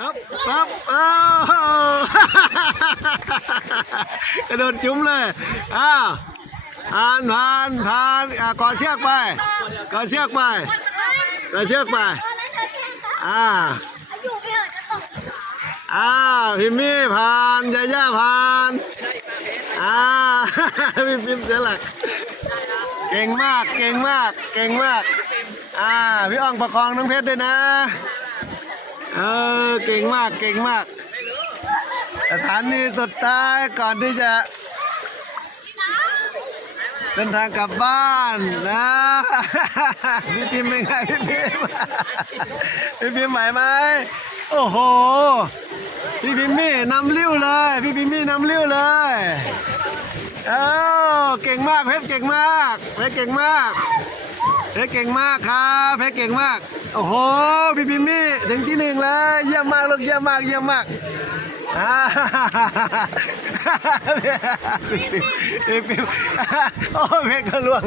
ครับครับอ้าวกระโดดจุ้มเลยอ้าวผ่านผ่านผ่านอะก่อนเชือกไปก่อนเชือกไปก่อนเชือกไปอ่าอยู่ไปเถอะจะตกอ้าวพิมมี่ผ่านยาย่าผ่านอ่าพิมพิมเสียหลักเก่งมากเก่งมากเก่งมากอ่าพี่อ้องประคองน้องเพชรด้วยนะเออ เก่งมากเก่งมาก สถานีสุดท้ายก่อนที่จะเดินทางกลับบ้านนะพี่พิมพ์เป็นไงพี่พิมพ์พี่พิมพ์ไหวไหมโอ้โหพี่พิมมี่นำลิ้วเลย พี่พิมมี่นำลิ้วเลยเอ้าเก่งมากเพชรเก่งมากเพชรเก่งมากเพชรเก่งมากครับเพชรเก่งมาก โอ้โหพี่พิมมี่ถึงที่หนึ่งแล้วเยี่ยมมากลูกเยี่ยมมากเยี่ยมมากอ่าพี่พิมพี่พิมโอ้เมฆก็ล่วง